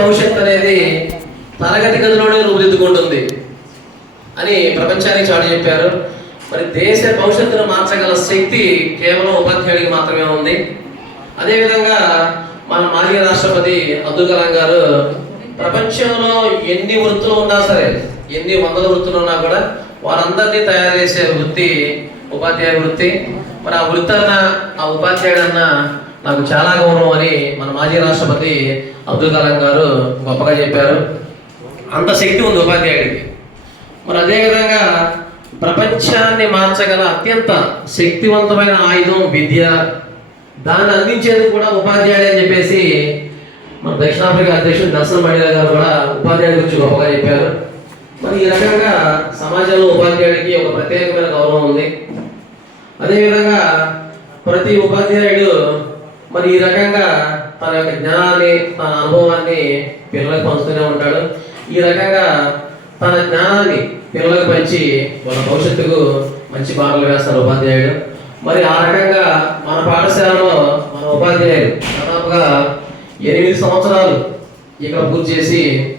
భవిష్యత్తు అనేది తరగతి గదిలోనే రూపుదిద్దుకుంటుంది అని ప్రపంచానికి చాటి చెప్పారు. మరి దేశ భవిష్యత్తును మార్చగల శక్తి కేవలం ఉపాధ్యాయుడికి మాత్రమే ఉంది. అదేవిధంగా మన మాజీ రాష్ట్రపతి అబ్దుల్ కలాం గారు ప్రపంచంలో ఎన్ని వృత్తులు ఉన్నా సరే, ఎన్ని వందల వృత్తులు ఉన్నా కూడా వారందరినీ తయారు చేసే వృత్తి ఉపాధ్యాయ వృత్తి. మరి ఆ వృత్తి అన్న, ఆ ఉపాధ్యాయుడు అన్న నాకు చాలా గౌరవం అని మన మాజీ రాష్ట్రపతి అబ్దుల్ కలాం గారు గొప్పగా చెప్పారు. అంత శక్తి ఉంది ఉపాధ్యాయుడికి. మరి అదేవిధంగా ప్రపంచాన్ని మార్చగల అత్యంత శక్తివంతమైన ఆయుధం విద్య. దాన్ని అందించేందుకు కూడా ఉపాధ్యాయుడు అని చెప్పేసి మన దక్షిణాఫ్రికా అధ్యక్షుడు నెల్సన్ మండేలా గారు కూడా ఉపాధ్యాయుడి గురించి గొప్పగా చెప్పారు. మరి ఈ రకంగా సమాజంలో ఉపాధ్యాయుడికి ఒక ప్రత్యేకమైన గౌరవం ఉంది. అదేవిధంగా ప్రతి ఉపాధ్యాయుడు మరి ఈ రకంగా తన యొక్క జ్ఞానాన్ని, తన అనుభవాన్ని పిల్లలకు పంచుతూనే ఉంటాడు. ఈ రకంగా తన జ్ఞానాన్ని పిల్లలకు పంచి వాళ్ళ భవిష్యత్తుకు మంచి బాటలు వేస్తారు ఉపాధ్యాయుడు. మరి ఆ రకంగా మన పాఠశాలలో మన ఉపాధ్యాయుడు దాదాపుగా 8 సంవత్సరాలు ఇక్కడ పూర్తి చేసి